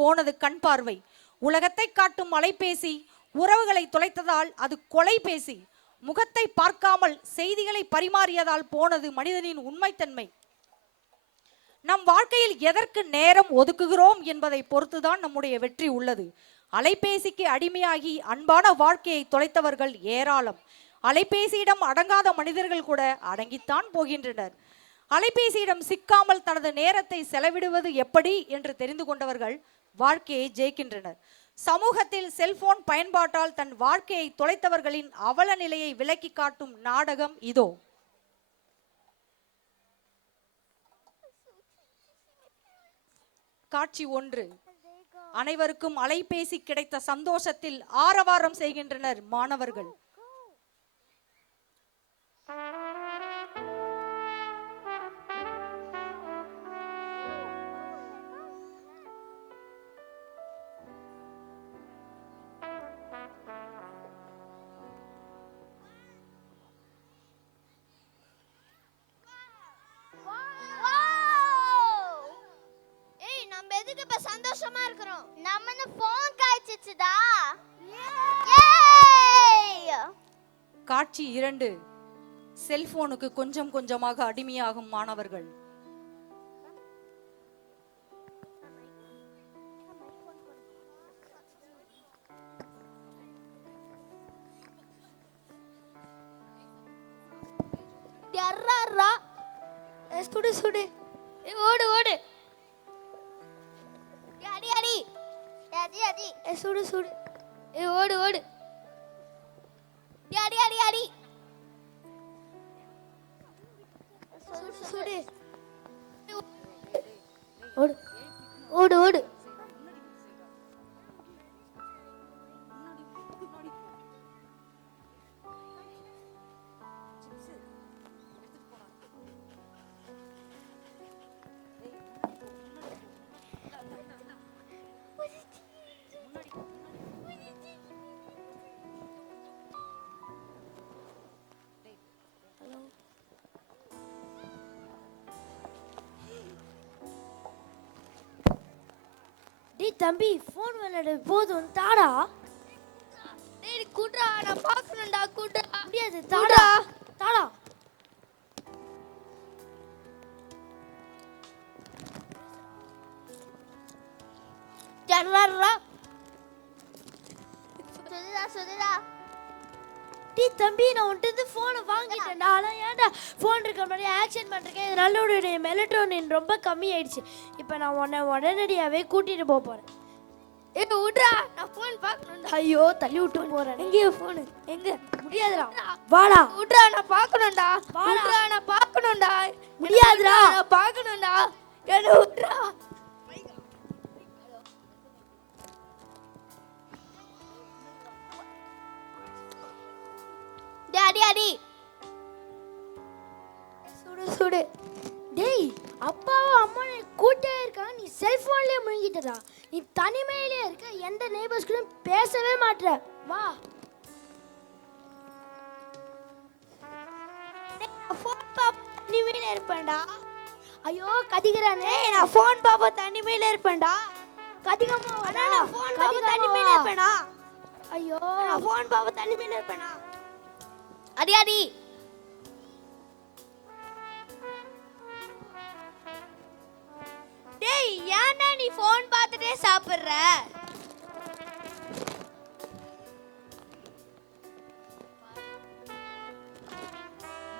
போனது கண் பார்வை. உலகத்தை காட்டும் அலைபேசி உறவுகளை தொலைத்ததால் அது கொலைபேசி. முகத்தை பார்க்காமல் செய்திகளை பரிமாறியதால் போனது மனிதனின் உண்மைத்தன்மை. நம் வாழ்க்கையில் எதற்கு நேரம் ஒதுக்குகிறோம் என்பதை பொறுத்துதான் நம்முடைய வெற்றி உள்ளது. அலைபேசிக்கு அடிமையாகி அன்பான வாழ்க்கையை தொலைத்தவர்கள் ஏராளம். அலைபேசியிடம் அடங்காத மனிதர்கள் கூட அடங்கித்தான் போகின்றனர். அலைபேசியிடம் சிக்காமல் தனது நேரத்தை செலவிடுவது எப்படி என்று தெரிந்து கொண்டவர்கள் வாழ்க்கையை ஜெயிக்கின்றனர். சமூகத்தில் செல்போன் பயன்பாட்டால் தன் வாழ்க்கையை தொலைத்தவர்களின் அவல நிலையை விலக்கி காட்டும் நாடகம் இதோ. காட்சி 1. அனைவருக்கும் அலைபேசி கிடைத்த சந்தோஷத்தில் ஆரவாரம் செய்கின்றனர் மாணவர்கள். சந்தோஷமா இருக்கிறோம். நம்ம போன் காய்ச்சிச்சுடா. காட்சி 2. செல்போனுக்கு கொஞ்சம் கொஞ்சமாக அடிமையாகும் மாணவர்கள். சுடு சுடு ஓடு ஓடு அடி அடி அடி அடி சுடு சுடு ஓடு ஓடு அடி அடி அடி சுடு சுடு ஓடு ஓடு ஓடு தம்பி போன் விளையாடு போதும் தாடா. டேய் குட்ரா நான் பார்க்கணும்டா குட்ரா. முடியாது தாடா தாடா. ஜர்ரா சுதுடா சுதுடா. டேய் தம்பி நான் உன்கிட்ட போன் வாங்கிட்டேன்டா. ஆனா ஏன்டா போன் இருக்க மாதிரி ஆக்ஷன் பண்றேன். இதனால உடைய மெலட்டோனின் ரொம்ப கம்மி ஆயிடுச்சு. இப்போ நான் உடனடியாவே கூட்டிட்டு போறேன். ஏய் உட்ரா நான் போன் பார்க்கணும்டா. ஐயோ தள்ளி விட்டு போறேன். எங்க போன் எங்க முடியாதுடா. வாடா உட்ரா நான் பார்க்கணும்டா. உட்ரா நான் பார்க்கணும்டா. முடியாதுடா நான் பார்க்கணும்டா. என்ன உட்ரா. டாடி டாடி சுடு சுடு. டேய் அப்பாவும் அம்மாவை கூட்டே இருக்காங்க. நீ செல்போன்லயே முழுங்கிட்டடா. நீ தனிமையிலே இருக்க. எந்த நெய்பர்ஸ் கூட பேசவே மாட்ற. வா போன் பாப்பா தனிமையில இருப்பேன்டா. ஐயோ கதிகரானே நான் போன் பாப்பா தனிமையில இருப்பேன்டா. கதிகமா நான் போன் பாப்பா தனிமையில இருப்பேனா. ஐயோ நான் போன் பாப்பா தனிமையில இருப்பேனா. அடி அடி டேய் ஏன்டா நீ போன் பார்த்துட்டே சாப்பிடுற.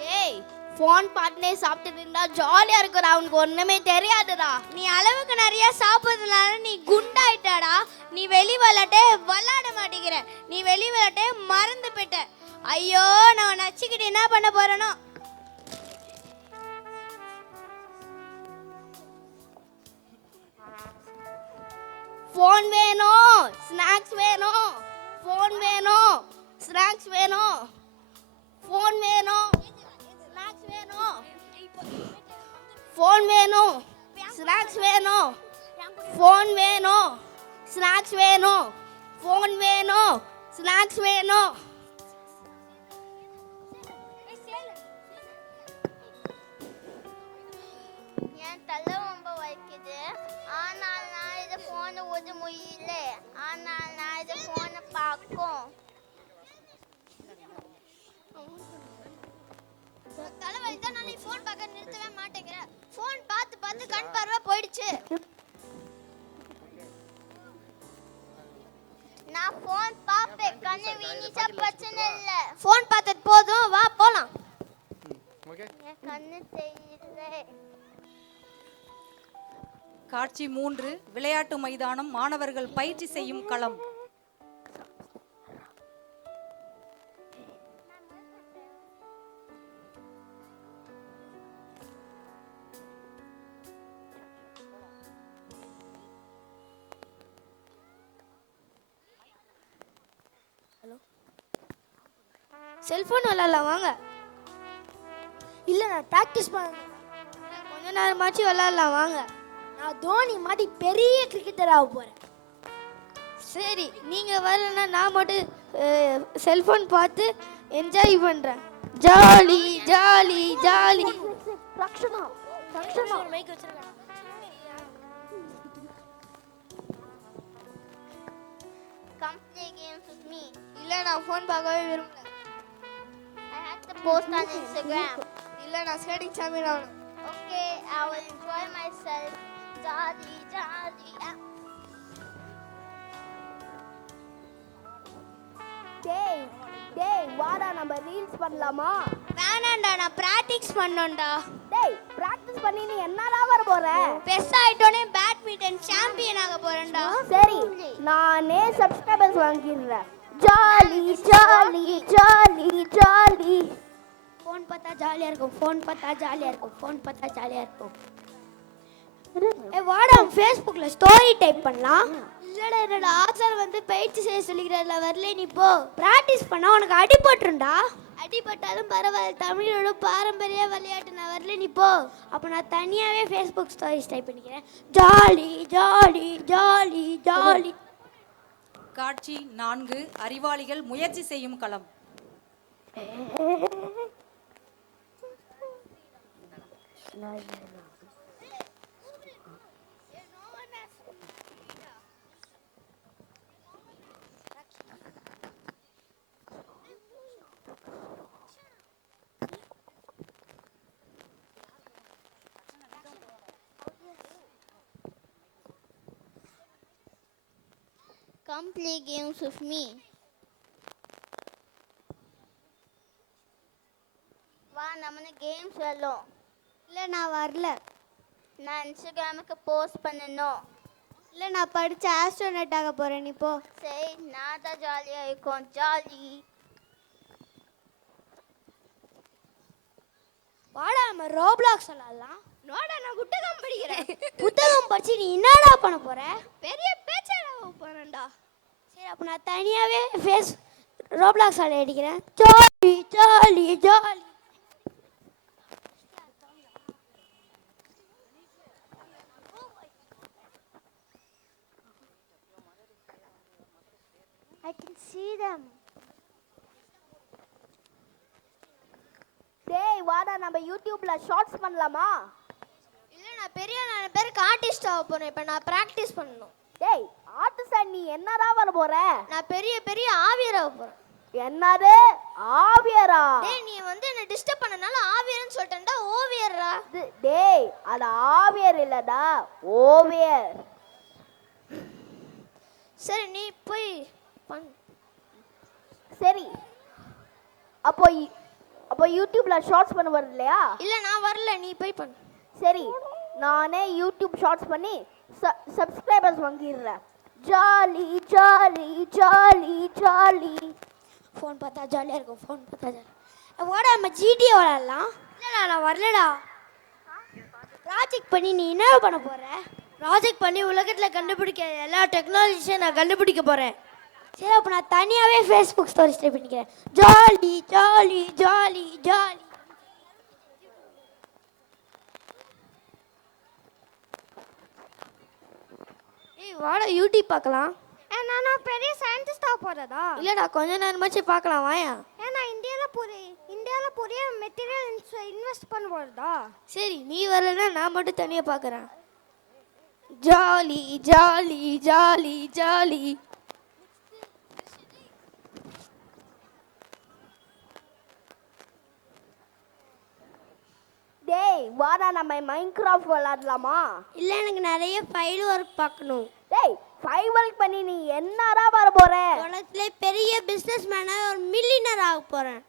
டேய் போன் பார்த்துட்டே சாப்பிட்டு இருந்தா ஜாலியா இருக்குடா. உனக்கு ஒண்ணுமே தெரியாதுடா. நீ அளவுக்கு நிறைய சாப்பிடுறதுனால நீ குண்டாயிட்டடா. நீ வெளி விளையாட்டே விளையாட மாட்டேங்கிற. நீ வெளி விளையாட்டே மறந்து போயிட்ட. ஐயோ நான் நச்சுக்கிட்டு என்ன பண்ண போறேனோ. போன் வேணும் ஸ்நாக்ஸ் வேணும். போன் வேணும் ஸ்நாக்ஸ் வேணும். போன் வேணும் ஸ்நாக்ஸ் வேணும். போன் வேணும் ஸ்நாக்ஸ் வேணும். போன் வேணும் ஸ்நாக்ஸ் வேணும். போன் வேணும் ஸ்நாக்ஸ் வேணும். என் தலை ரொம்ப வலிக்குது. ஆனால் நான் இதை போன் போன ஒரு முடியல ஆனால் நான் இது போன பார்க்கும் தலைவலி தான் நான் ஃபோன் பார்க்க நிறுத்தவே மாட்டேங்கிறேன் ஃபோன் பார்த்து பார்த்து கண் பார்வை போயிடுச்சு நான் ஃபோன் பார்ப்பேன் கண்ணு வீணிச்சா பிரச்சனை இல்ல ஃபோன் பார்த்தது போதும் வா போலாம் ஓகே கண்ணு தெரியல காட்சி 3 விளையாட்டு மைதானம் மாணவர்கள் பயிற்சி செய்யும் களம். செல்போன் விளாட்லாம் வாங்க. இல்லை நான் ப்ராக்டிஸ் பண்ண கொஞ்ச நேரமாச்சும் விளாட்லாம் வாங்க. நான் தோனி மாதிரி பெரிய கிரிக்கெட்டர் ஆக போகிறேன். சரி நீங்கள் வரலன்னா நான் மட்டும் செல்போன் பார்த்து என்ஜாய் பண்ணுறேன். Jolly jolly jolly. Rakshana Rakshana mike வச்சிருக்கேன். Come play games with me. இல்லை நான் ஃபோன் பார்க்கவே விரும்பல. I have to post on Instagram. இல்லை நான் ஸ்கேட்டிங் சாம்பியன் ஆகணும். Okay, I will enjoy myself. Jolly, jolly. டேய் டேய் வாடா நம்ம ரீல்ஸ் பண்ணலாமா? வேணாண்டா நான் பிராக்டிஸ் பண்ணோம்டா. டேய் பிராக்டிஸ் பண்ணி நீ என்னடா வர போற? பெஸ் ஆயிட்டோனே பேட்மிண்டன் சாம்பியன் ஆக போறேன்டா. சரி நானே சப்ஸ்கிரைபர்ஸ் வாங்கிடுறேன். Jolly jolly jolly jolly. Phone பார்த்தா ஜாலியா இருக்கும். ஃபோன் பார்த்தா ஜாலியா இருக்கும். ஃபோன் பார்த்தா ஜாலியா இருக்கும். வாடா ஃபேஸ்புக்ல ஸ்டோரி டைப் பண்ணலாம். இல்லடா என்னோட ஆசார் வந்து பயிற்சி செய்ய சொல்லிக்கிறார்ல வரல நீ போ. பிராக்டிஸ் பண்ணா உனக்கு அடிபட்டுருண்டா. அடிபட்டாலும் பரவாயில்ல தமிழோட பாரம்பரிய விளையாட்டு நான் வரல நீ போ. அப்போ நான் தனியாகவே ஃபேஸ்புக் ஸ்டோரிஸ் டைப் பண்ணிக்கிறேன். Jolly jolly jolly jolly. காட்சி 4 அறிவாளிகள் முயற்சி செய்யும் களம். Come play games with me. வா நம்ம கேம்ஸ் விளையாடலாம். இல்லை நான் வரல. நான் இன்ஸ்டாகிராமுக்கு போஸ்ட் பண்ணணும். இல்லை நான் படித்த ஆஸ்ட்ரோனட் ஆக போகிறேன் நீ போ. சரி நான் தான் ஜாலியாக இருக்கும். ஜாலி. வாடா நம்ம ரோப்ளாக்ஸ் விளாடலாம். வாடா நான் புத்தகம் படிக்கிறேன். புத்தகம் படிச்சு நீ என்னடா பண்ண போற? பெரிய பேச்சாளர் போறேன்டா. சரி அப்ப நான் தனியாவே ஃபேஸ் ரோப்ளாக்ஸ் விளையாடிக்கிறேன். Jolly jolly jolly. I can see them. டேய் வாடா நம்ம யூடியூப்ல ஷார்ட்ஸ் பண்ணலாமா? இல்ல நான் பெரிய பேருக்கு ஆர்டிஸ்ட் ஆக போறேன். இப்போ நான் பிராக்டிஸ் பண்ணணும். டேய் ஆர்டிஸ்டா நீ என்னடா வர போற? நான் பெரிய ஆவியர் ஆக போறேன். என்னது ஆவியரா? டேய் நீ வந்து என்ன டிஸ்டர்ப் பண்ணனால ஆவியர்னு சொல்லிட்டேன்டா. ஓவியர்ரா. டேய் அது ஆவியர் இல்லடா ஓவியர். சரி நீ போய் பண்ணு. சரி அப்போ யூடியூப்ல ஷார்ட்ஸ் பண்ண வரது இல்லையா? இல்ல நான் வரல நீ போய் பண்ணு. சரி நானே யூடியூப் ஷார்ட்ஸ் பண்ணி சப்ஸ்கிரைபர்ஸ் வாங்கிடுறேன். Jolly jolly jolly jolly. Phone பார்த்தா ஜாலியாக இருக்கும். ஃபோன் பார்த்தா ஜாலி. வாடா நம்ம ஜிடிஏ விளாட்லாம். இல்லைடா நான் வரலடா. ப்ராஜெக்ட் பண்ணி நீ என்ன பண்ண போற? ப்ராஜெக்ட் பண்ணி உலகத்தில் கண்டுபிடிக்க எல்லா டெக்னாலஜிஸையும் நான் கண்டுபிடிக்க போகிறேன். சரி அப்போ நான் தனியாகவே ஃபேஸ்புக் ஸ்டோரிஸ் டைப் பண்ணிக்கிறேன். Jolly jolly jolly jolly. ஏய் வாடா யூடியூப் பார்க்கலாம். நான் பெரிய சயின்டிஸ்ட் ஆக போறதா? இல்லைடா கொஞ்ச நேரமாச்சு பார்க்கலாம் வாயா. ஏன்னா இந்தியாவில் புரிய மெட்டீரியல் இன்வெஸ்ட் பண்ண போறதா? சரி நீ வரலன்னா நான் மட்டும் தனியாக பார்க்குறேன். Jolly jolly jolly jolly. டேய் வாடா நம்ம மைன்கிராஃப்ட் விளையாடலாமா? இல்லை, எனக்கு நிறைய ஃபைல் ஒர்க் பார்க்கணும். டேய் ஃபைல் ஒர்க் பண்ணி நீ என்னடா வர போற? உலகத்திலே பெரிய பிஸ்னஸ் மேனாக ஒரு மில்லியனர் ஆக போகிறேன்.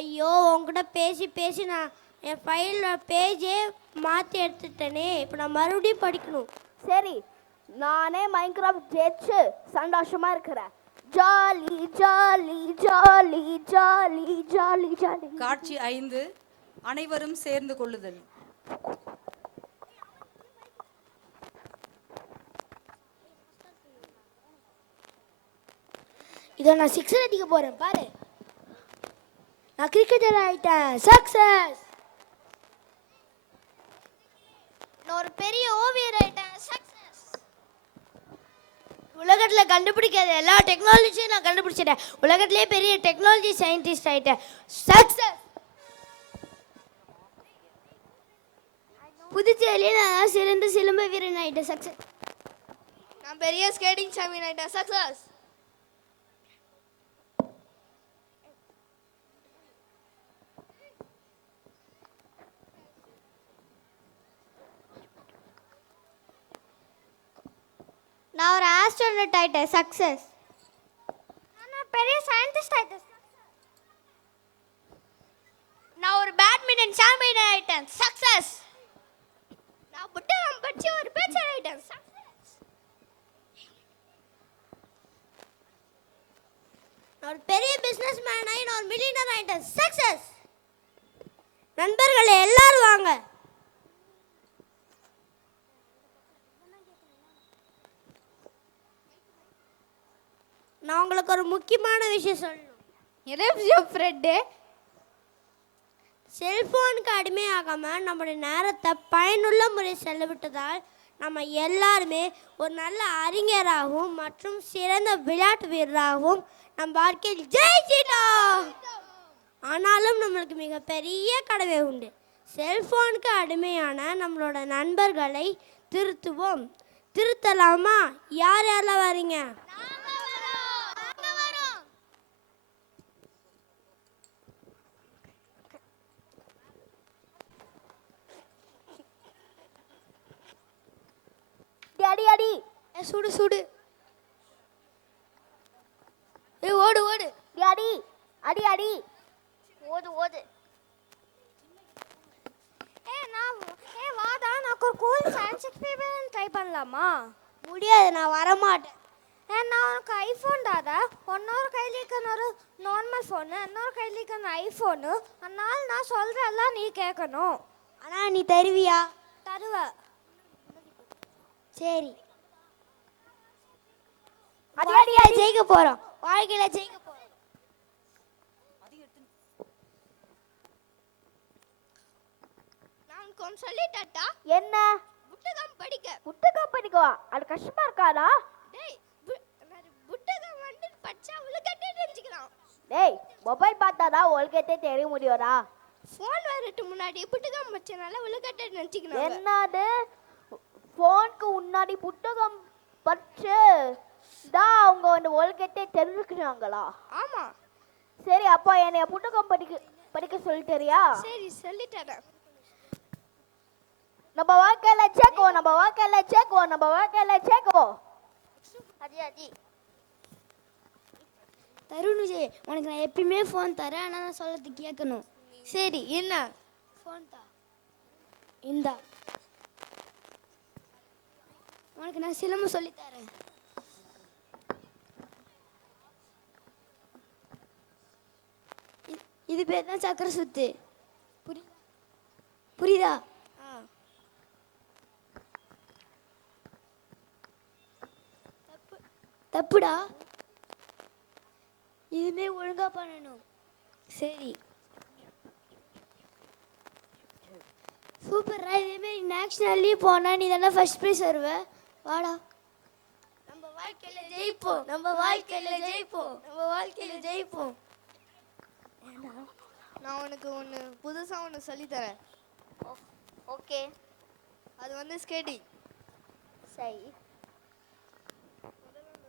ஐயோ, உங்ககிட்ட பேசி பேசி நான் என் ஃபைலில் பேஜே மாற்றி எடுத்துட்டேனே. இப்போ நான் மறுபடியும் படிக்கணும். சரி, நானே மைன்கிராஃப்ட் ஜெயிச்சு சந்தோஷமா இருக்கிறேன். Jolly jolly jolly jolly jolly jolly. காட்சி 5, அனைவரும் சேர்ந்து கொள்ளுதல். இதோ நான் 6 அடிக்க போகிறேன் பாரு. நான் கிரிக்கெட்டர் ஆகிட்டேன். சக்ஸஸ். நான் ஒரு பெரிய ஓவியர் ஆயிட்டேன். சக்சஸ். உலகத்தில் கண்டுபிடிக்காத எல்லா டெக்னாலஜியும் நான் கண்டுபிடிச்சிட்டேன். உலகத்திலே பெரிய டெக்னாலஜி சயின்டிஸ்ட் ஆகிட்டேன். சக்ஸஸ். புதுச்சேரியிலே நான் சிறந்த சிலம்ப வீரன் ஆகிட்டேன். சக்ஸஸ். நான் பெரிய ஸ்கேட்டிங் சாம்பியன் ஆயிட்டேன். சக்சஸ். நான் ஒரு ஆஸ்ட்ரோனட் ஆயிட்டேன். சக்சஸ். நான் பெரிய சயின்டிஸ்ட் ஆயிட்டேன். நான் ஒரு பேட்மிண்டன் சாம்பியன் ஆயிட்டேன். சக்சஸ். நான் புத்தகம் படிச்சு ஒரு பேச்சர் ஆயிட்டேன். சக்சஸ். நான் ஒரு பெரிய பிஸ்னஸ் மேன் ஆகி நான் ஒரு மில்லியனர் ஆகிட்டேன். சக்ஸஸ். நண்பர்களே, எல்லாரும் வாங்க. நான் உங்களுக்கு ஒரு முக்கியமான விஷயம் சொல்லணும். என்ன ஃப்ரெண்டு? செல்போனுக்கு அடிமையாகாமல் நம்முடைய நேரத்தை பயனுள்ள முறை செலவிட்டதால் நம்ம எல்லாருமே ஒரு நல்ல அறிஞராகவும் மற்றும் சிறந்த விளையாட்டு வீரராகவும் நம் வாழ்க்கையில் ஜெயிச்சிட்டோம். ஆனாலும் நம்மளுக்கு மிகப்பெரிய கடமை உண்டு. செல்போனுக்கு அடிமையான நம்மளோட நண்பர்களை திருத்துவோம். திருத்தலாமா? யார் யாரெல்லாம் வரீங்க? அடி அடி. சுடு சுடு. ஓடு ஓடு. அடி அடி அடி. ஓடு ஓடு. வாடா, நான் ஒரு கூல் சயின்ஸ் எக்ஸ்பெரிமெண்ட் ட்ரை பண்ணலாமா? முடியாது, நான் வர மாட்டேன். நான் உனக்கு ஐஃபோன் தாதா. ஒன்னொரு கையில் இருக்கிற நார்மல் ஃபோனு, இன்னொரு கையில் இருக்கிற ஐஃபோனு. அதனால நான் சொல்கிறதெல்லாம் நீ கேட்கணும். ஆனால் நீ தருவியா? தருவ. சரி, வாழ்க்கையில ஜெயிக்க போறோம். வாழ்க்கையில ஜெயிக்க போறோம். நான் உனக்கு ஒன்று சொல்லிட்டா? என்ன? புத்தகம் படிக்க. புத்தகம் படிக்கவா? அது கஷ்டமா இருக்காதா? டேய், புத்தகம் வந்து படிச்சா உலகத்தை தெரிஞ்சுக்கலாம். டேய், மொபைல் பார்த்தாதான் உலகத்தை தெரிய முடியும்டா. ஃபோன் வரட்டு முன்னாடி புத்தகம் படிச்சனால உலகத்தை நினைச்சுக்கணும். என்னது? ஃபோனுக்கு முன்னாடி புத்தகம் படிச்சு தான் அவங்க வந்து உலகத்தை தெரிஞ்சுக்கிறாங்களா? ஆமா. சரி, அப்பா என்னைய புத்தகம் படிக்க சொல்லிட்டறியா? சரி, சொல்லிட்டேன். நம்ம வாழ்க்கையில ஜெயிக்குவோம். நம்ம வாழ்க்கையில ஜெயிக்குவோம். நம்ம வாழ்க்கையில ஜெயிக்குவோம். அடி அடி. தருண் விஜய், உனக்கு நான் எப்பயுமே ஃபோன் தரேன். ஆனால் நான் சொல்லது கேட்கணும். சரி, என்ன ஃபோன் தா? இந்தா, உனக்கு நான் சிலம்பு சொல்லித்தரேன். இது பேர் தான் சக்கர சுத்து. புரியுதா? தப்புடா. இதுமே ஒழுங்கா பண்ணணும். சரி, சூப்பர்ரா. இதேமாரி நேஷனல்லி போனா நீ தானே ஃபர்ஸ்ட் ப்ரைஸ் வருவ. வாடா, நம்ம வாழ்க்கையில ஜெயிப்போம். நம்ம வாழ்க்கையில ஜெயிப்போம். நம்ம வாழ்க்கையில ஜெயிப்போம். நான் உனக்கு ஒன்று புதுசாக ஒன்று சொல்லித்தரேன். ஓகே. அது வந்து ஸ்கேட்டிங். சரி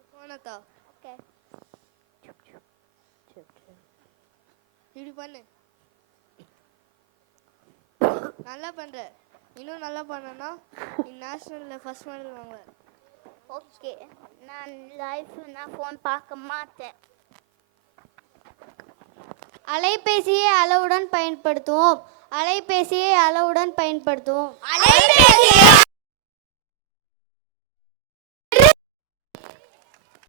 ஃபோனை தா. ஓகே இப்படி பண்ணு. நல்லா பண்ற. இன்னும் நல்லா பண்ணனா நீ நேஷனல்ல ஃபர்ஸ்ட் மெடல் வாங்குவ. ஓகே நான் ஃபோன் பார்க்க மாட்டேன். அலைபேசியை அளவுடன் பயன்படுத்துவோம்.